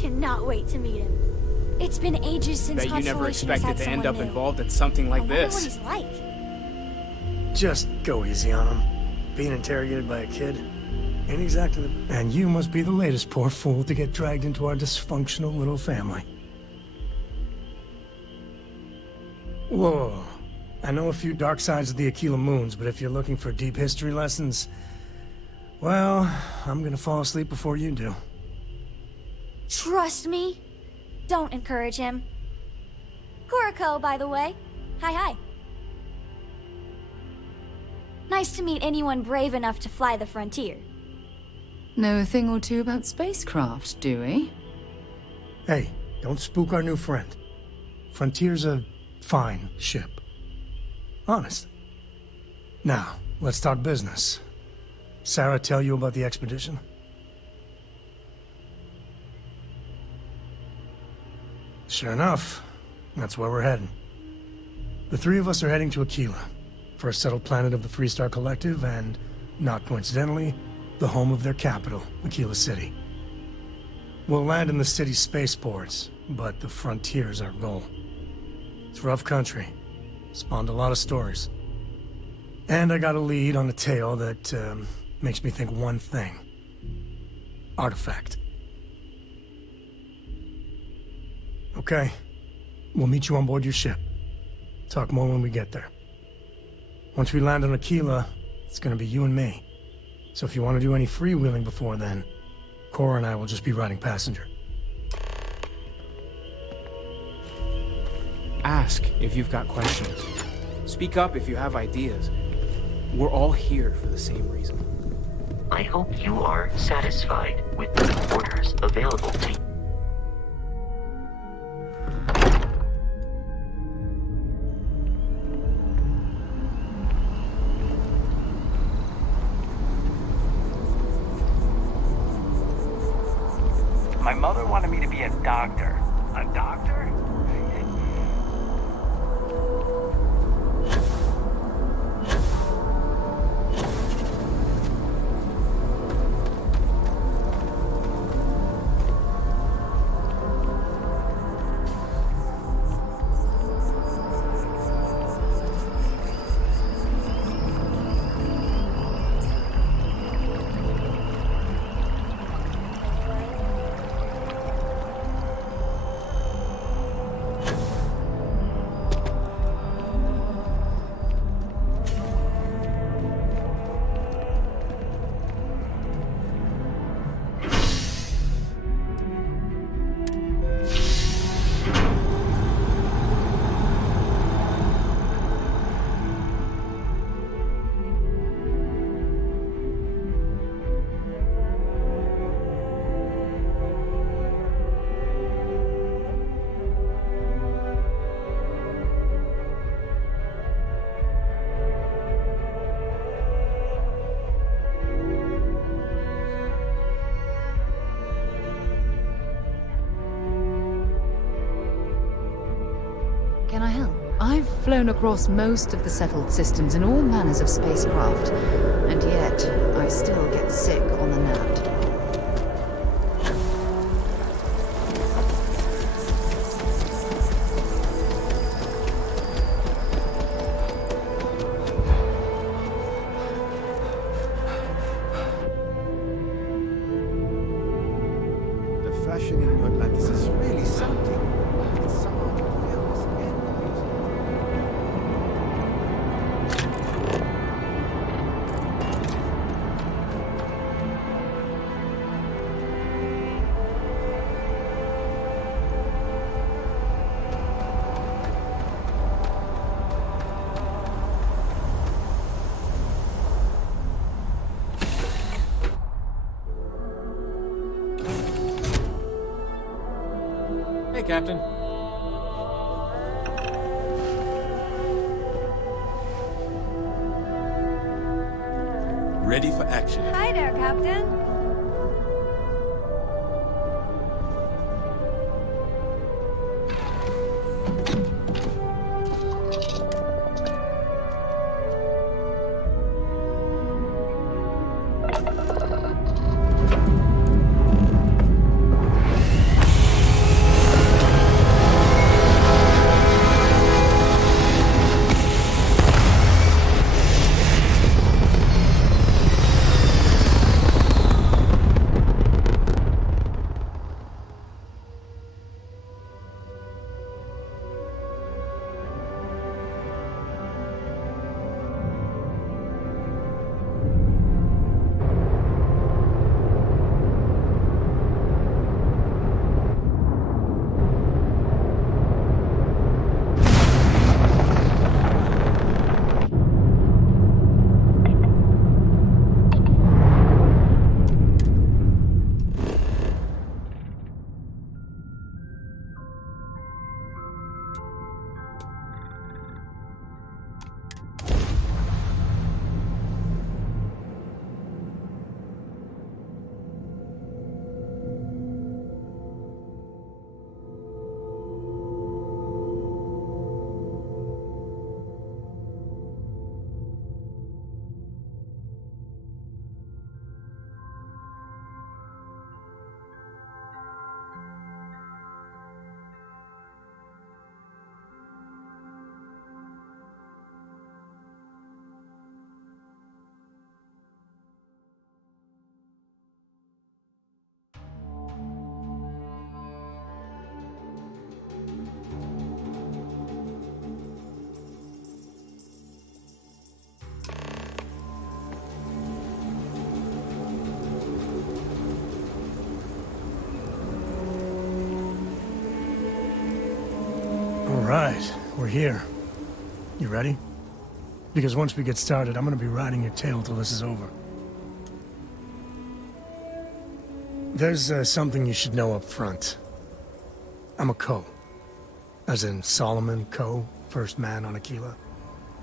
cannot wait to meet him. It's been ages since Bet you never Constellation has expected had to end someone up new. involved in something like I wonder what this. he's like. Just go easy on him. Being interrogated by a kid ain't exactly the... And you must be the latest poor fool to get dragged into our dysfunctional little family. Whoa. I know a few dark sides of the Aquila Moons, but if you're looking for deep history lessons, well, I'm gonna fall asleep before you do. Trust me. Don't encourage him. Kuriko, by the way. Hi. Nice to meet anyone brave enough to fly the frontier. Know a thing or two about spacecraft, do we? Hey, don't spook our new friend. Frontier's a fine ship. Honest. Now, let's talk business. Sarah tell you about the expedition? Sure enough, that's where we're heading. The three of us are heading to Aquila, first settled planet of the Freestar Collective, and, not coincidentally, the home of their capital, Aquila City. We'll land in the city's spaceports, but the frontier's our goal. It's rough country. Spawned a lot of stories. And I got a lead on a tale that makes me think one thing. Artifact. Okay. We'll meet you on board your ship. Talk more when we get there. Once we land on Aquila, it's gonna be you and me. So if you want to do any freewheeling before then, Cora and I will just be riding passenger. Ask if you've got questions. Speak up if you have ideas. We're all here for the same reason. I hope you are satisfied with the orders available to you. My mother wanted me to be a doctor. A doctor? Can I help? I've flown across most of the settled systems in all manners of spacecraft, and yet I still get sick on the gnat. The fashion in New Atlantis is really something. It's somehow fearless and Hey, Captain. ready for action. Hi there, Captain. All right, we're here. You ready? Because once we get started, I'm gonna be riding your tail till this is over. There's something you should know up front. I'm a Co. As in Solomon Co., first man on Aquila.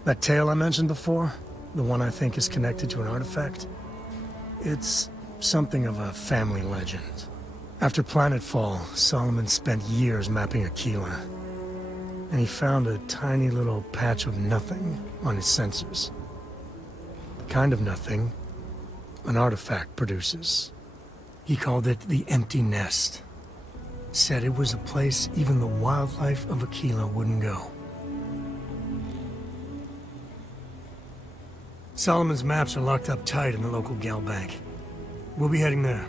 That tale I mentioned before, the one I think is connected to an artifact, it's something of a family legend. After planetfall, Solomon spent years mapping Aquila, and he found a tiny little patch of nothing on his sensors. The kind of nothing an artifact produces. He called it the Empty Nest. Said it was a place even the wildlife of Aquila wouldn't go. Solomon's maps are locked up tight in the local gal bank. We'll be heading there.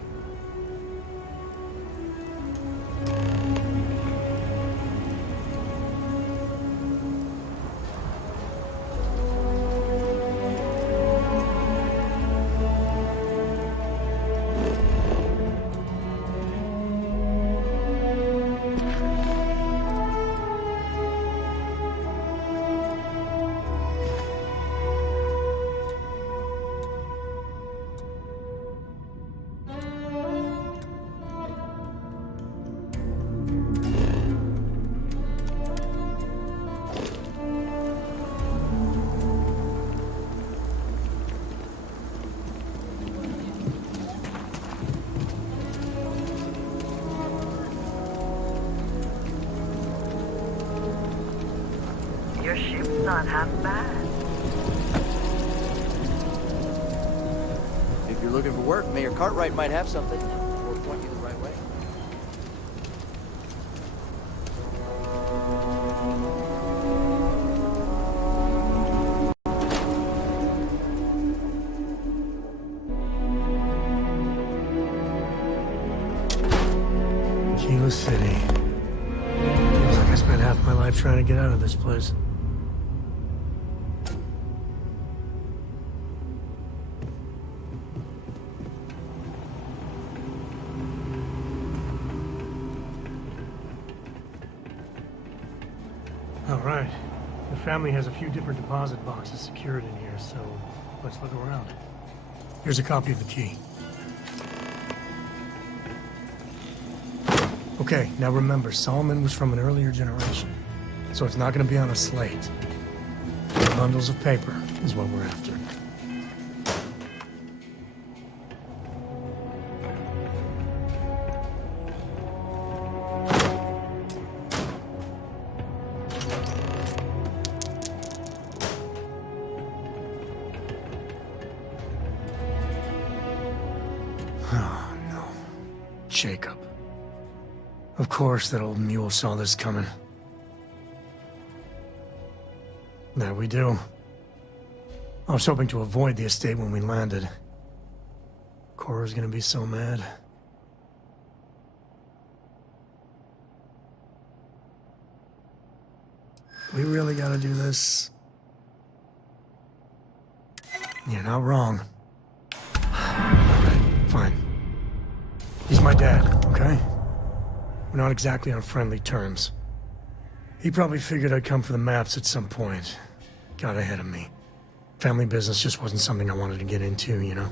Your ship's not half bad. If you're looking for work, Mayor Cartwright might have something, or point you the right way. Aquila City. Feels like I spent half my life trying to get out of this place. All right. The family has a few different deposit boxes secured in here, so let's look around. Here's a copy of the key. Okay, now remember, Solomon was from an earlier generation, so it's not going to be on a slate. Bundles of paper is what we're after. Oh, no. Jacob. Of course that old mule saw this coming. There we do. I was hoping to avoid the estate when we landed. Cora's gonna be so mad. We really gotta do this? You're not wrong. Alright, fine. He's my dad, okay? We're not exactly on friendly terms. He probably figured I'd come for the maps at some point. Got ahead of me. Family business just wasn't something I wanted to get into, you know?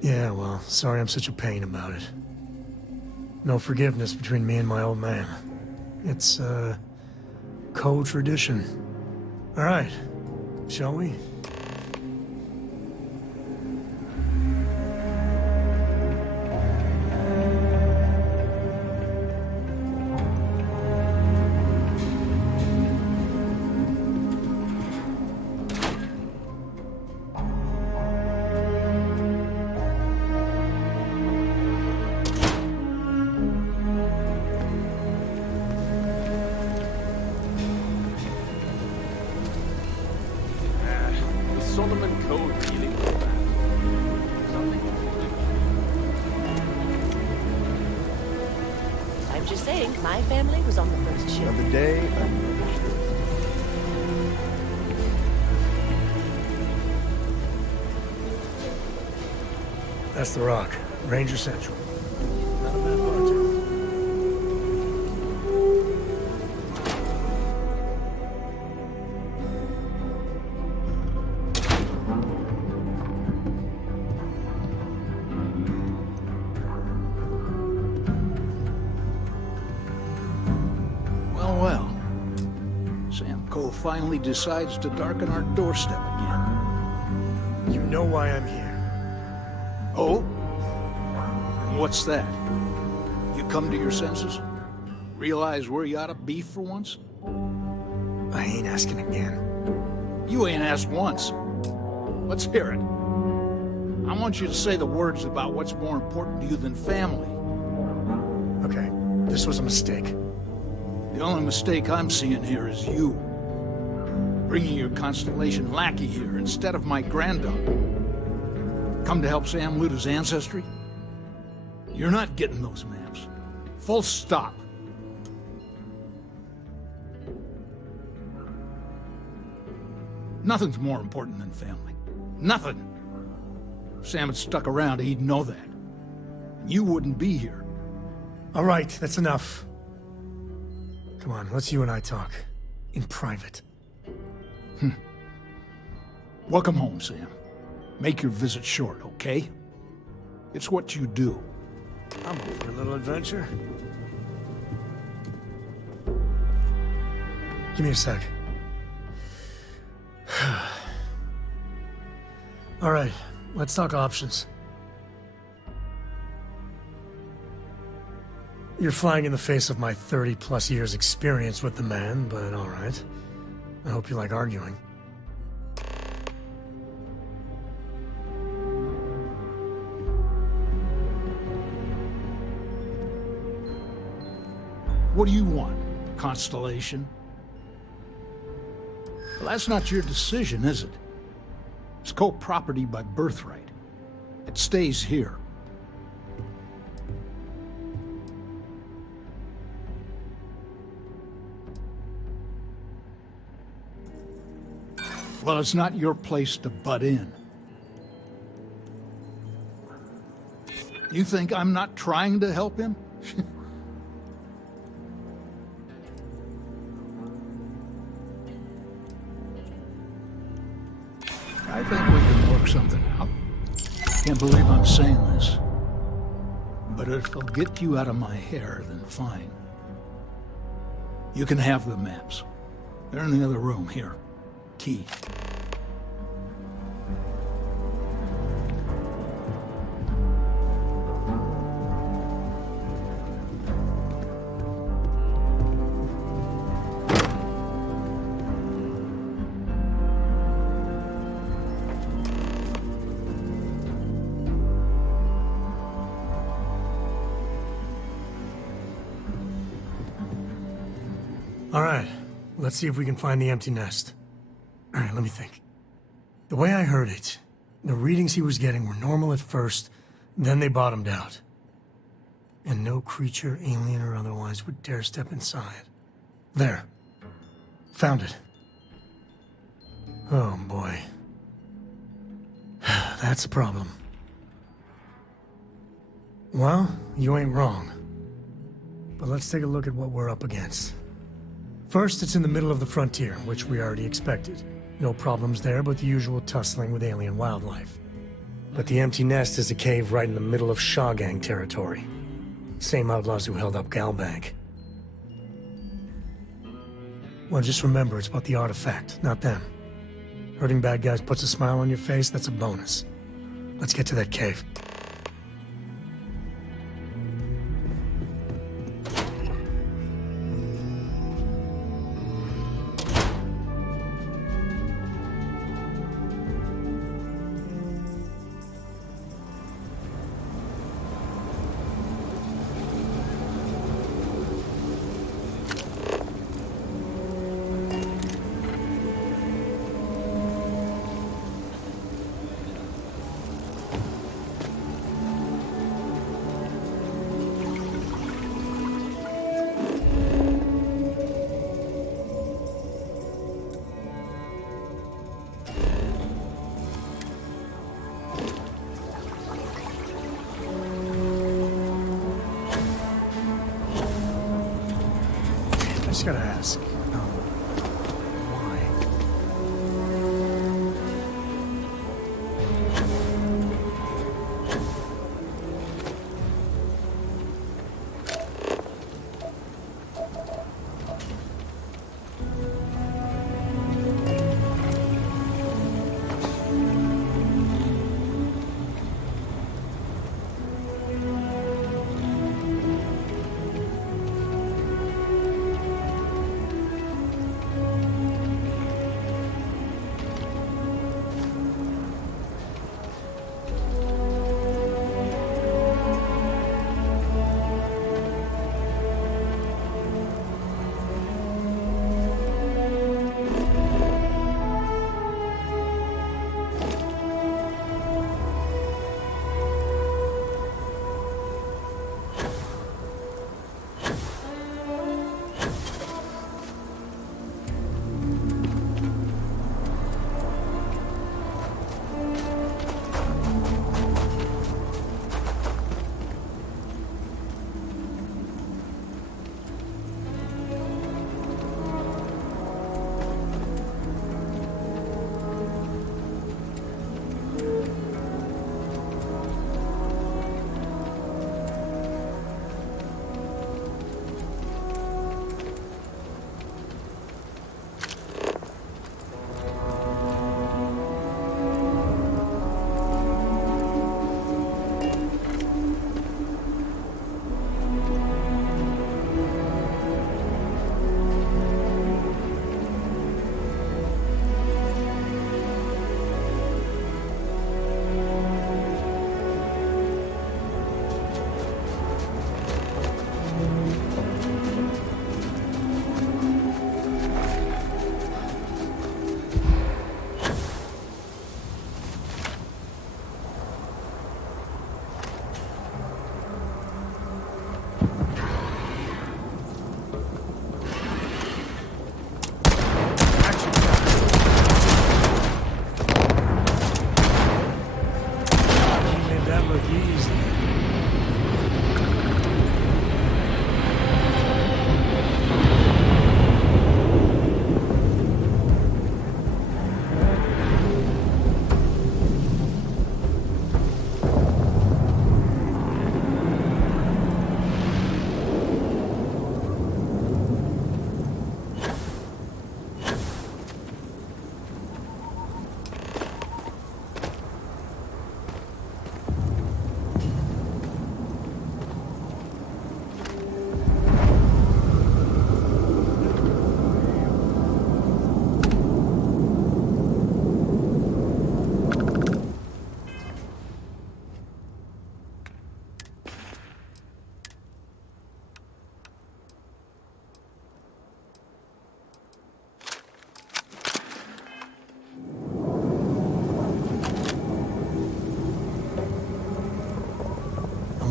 Yeah, well, sorry I'm such a pain about it. No forgiveness between me and my old man. It's, co-tradition. All right, shall we? Solomon Code really was that. Something I'm just saying, my family was on the first ship. Another day, another ship. That's the Rock, Ranger Central. Not a bad bartender. finally decides to darken our doorstep again. You know why I'm here. Oh? And what's that? You come to your senses? Realize where you ought to be for once? I ain't asking again. You ain't asked once. Let's hear it. I want you to say the words about what's more important to you than family. Okay, this was a mistake. The only mistake I'm seeing here is you. Bringing your Constellation lackey here instead of my granddaughter. Come to help Sam loot his ancestry? You're not getting those maps. Full stop. Nothing's more important than family. Nothing. If Sam had stuck around, he'd know that. You wouldn't be here. All right, that's enough. Come on, let's you and I talk. In private. Welcome home, Sam. Make your visit short, okay? It's what you do. I'm up for a little adventure. Give me a sec. All right, let's talk options. You're flying in the face of my 30-plus years experience with the man, but all right. I hope you like arguing. What do you want, Constellation? Well, that's not your decision, is it? It's co-property by birthright. It stays here. Well, it's not your place to butt in. You think I'm not trying to help him? I think we can work something out. Can't believe I'm saying this. But if it'll get you out of my hair, then fine. You can have the maps. They're in the other room, here. Key. All right, let's see if we can find the empty nest. All right, let me think. The way I heard it, the readings he was getting were normal at first, then they bottomed out. And no creature, alien or otherwise, would dare step inside. There. Found it. Oh, boy. That's a problem. Well, you ain't wrong. But let's take a look at what we're up against. First, it's in the middle of the frontier, which we already expected. No problems there, but the usual tussling with alien wildlife. But the empty nest is a cave right in the middle of Shawgang territory. Same outlaws who held up Galbank. Well, just remember, it's about the artifact, not them. Hurting bad guys puts a smile on your face, that's a bonus. Let's get to that cave. I just gotta ask. Why?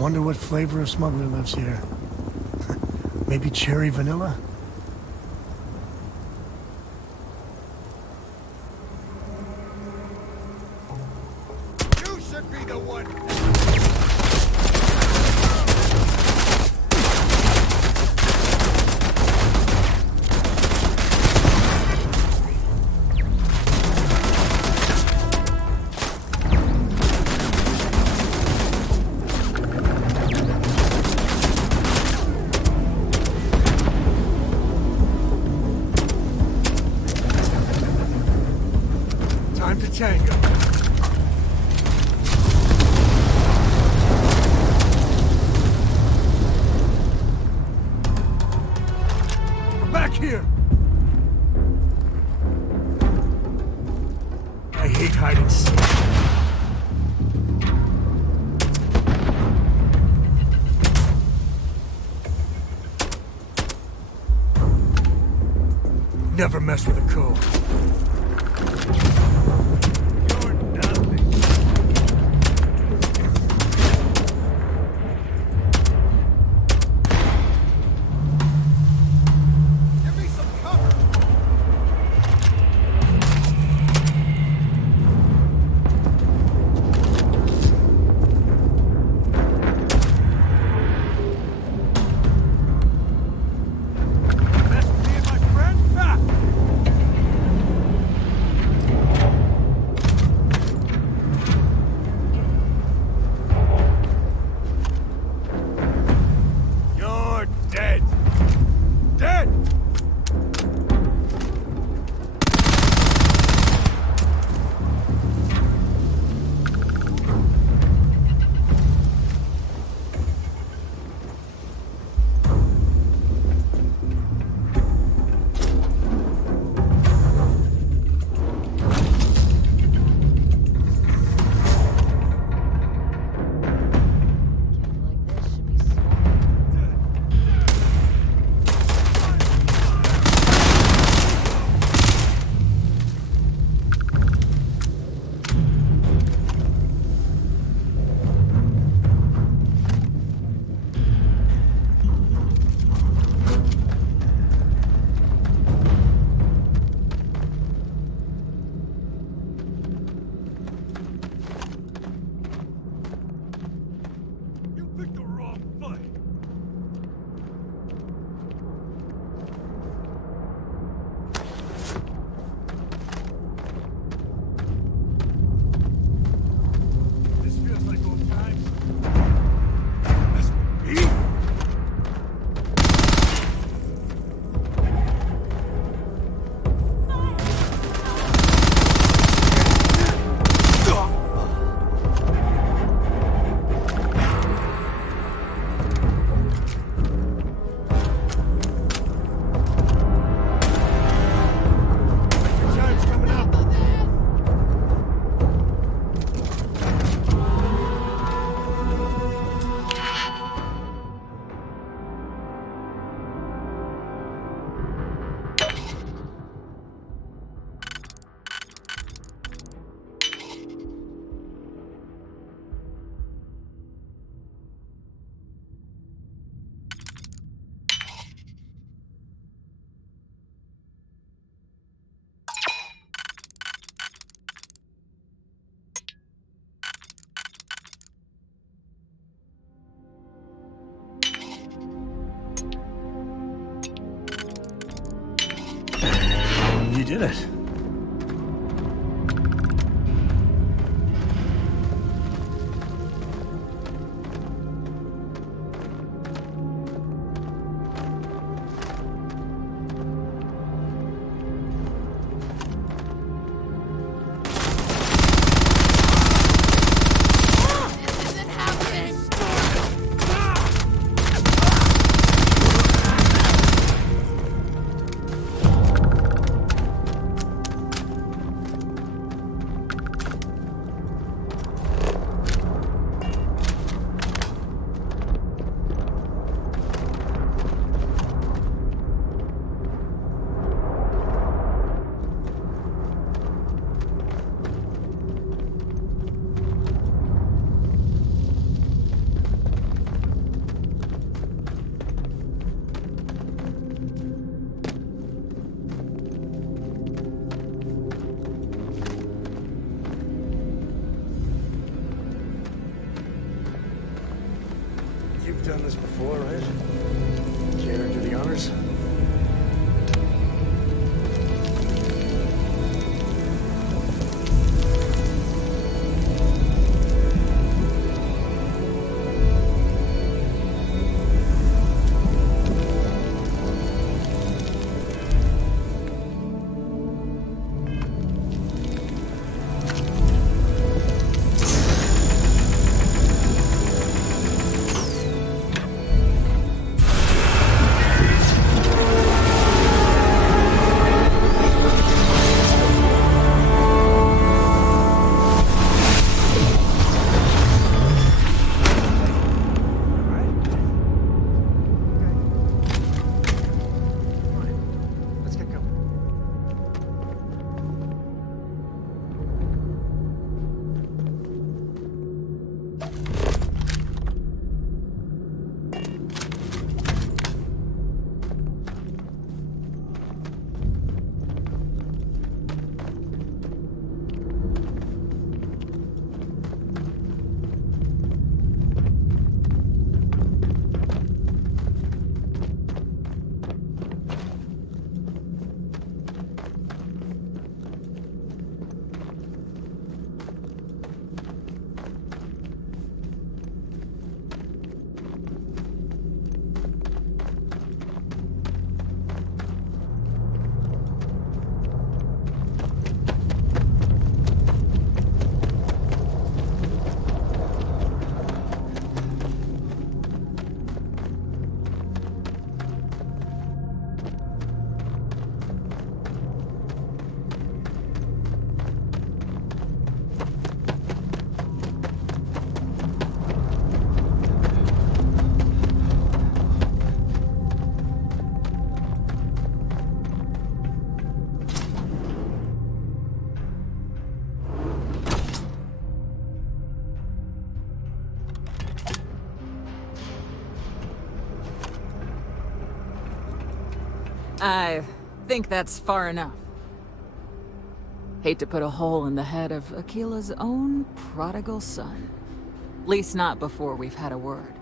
wonder what flavor of smuggler lives here. Maybe cherry vanilla? You should be the one. Time to tango. Back here! I hate hide and seek. Never mess with a code. You're nothing. Give me some cover. Mess with me and my friend? Ha! You're dead. Dead! You picked the wrong fight. This feels like old times. That's me? Your time's coming up. You did it. You've done this before, right? Care to do the honors? I think that's far enough. Hate to put a hole in the head of Akila's own prodigal son. At least not before we've had a word.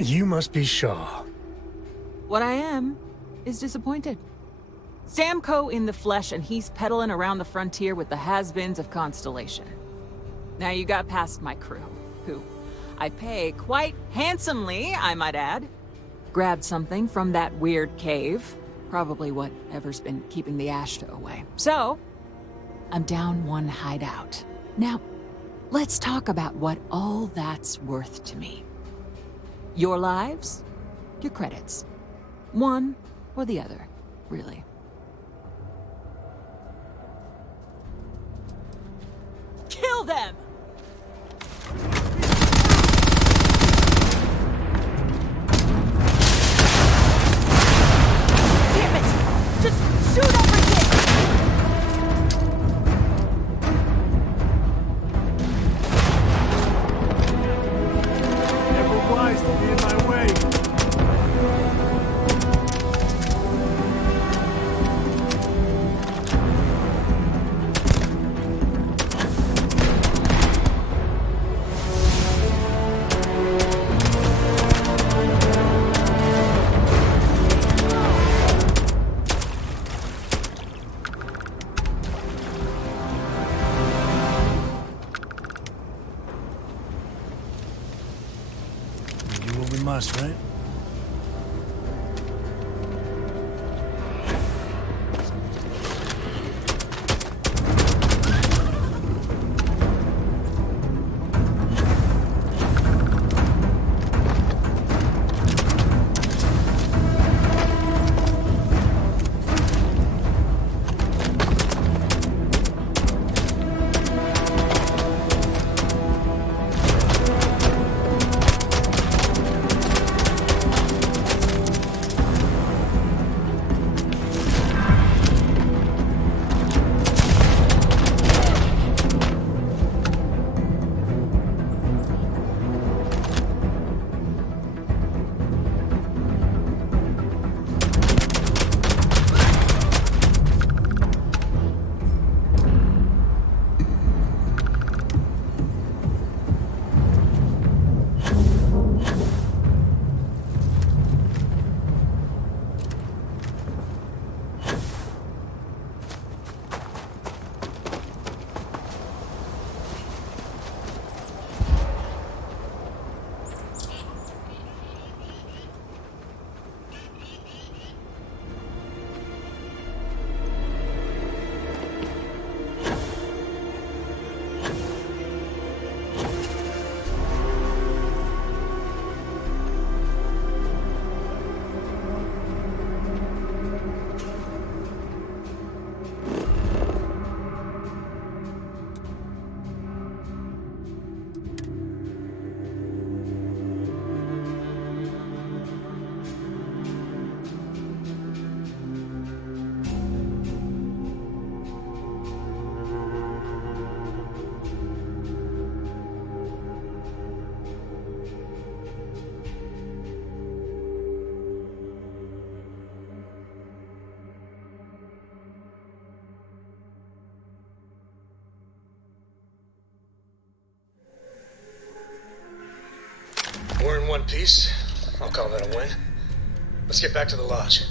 You must be Shaw. What I am is disappointed. Samco in the flesh, and he's peddling around the frontier with the has-beens of Constellation. Now you got past my crew, who I pay quite handsomely, I might add. Grabbed something from that weird cave. Probably whatever's been keeping the Ashta away. So, I'm down one hideout. Now, let's talk about what all that's worth to me. Your lives, your credits. One or the other, really. Kill them! Damn it! Just shoot everything! Never wise to be in my way. Right? piece. I'll call that a win. Let's get back to the lodge.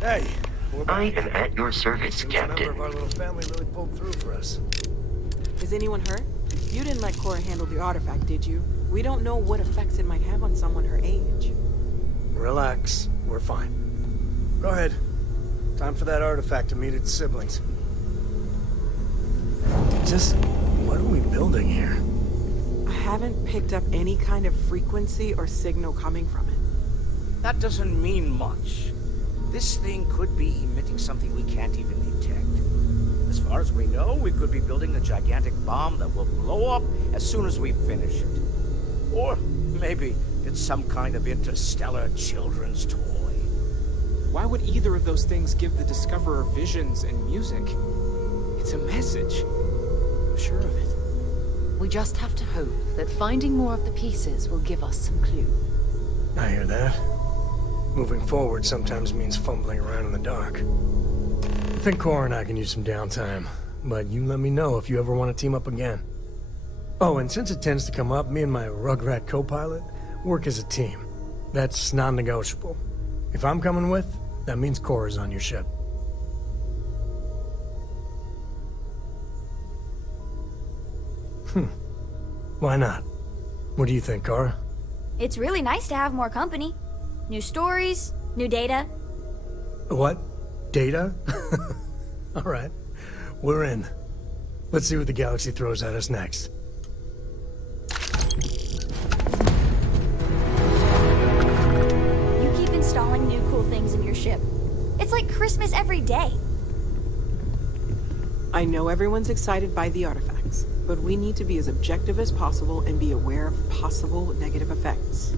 Hey, I am at your service, Seems Captain. a member of our little family really pulled through for us. Is anyone hurt? You didn't let Cora handle the artifact, did you? We don't know what effects it might have on someone her age. Relax. We're fine. Go ahead. Time for that artifact to meet its siblings. Just what are we building here? I haven't picked up any kind of frequency or signal coming from it. That doesn't mean much. This thing could be emitting something we can't even detect. As far as we know, we could be building a gigantic bomb that will blow up as soon as we finish it. Or maybe it's some kind of interstellar children's toy. Why would either of those things give the Discoverer visions and music? It's a message. I'm sure of it. We just have to hope that finding more of the pieces will give us some clue. I hear that. Moving forward sometimes means fumbling around in the dark. I think Cora and I can use some downtime, but you let me know if you ever want to team up again. Oh, and since it tends to come up, me and my Rugrat co-pilot work as a team. That's non-negotiable. If I'm coming with, that means Cora's on your ship. Why not? What do you think, Cora? It's really nice to have more company. New stories, new data. What? Data? All right. We're in. Let's see what the galaxy throws at us next. You keep installing new cool things in your ship. It's like Christmas every day. I know everyone's excited by the artifacts, but we need to be as objective as possible and be aware of possible negative effects.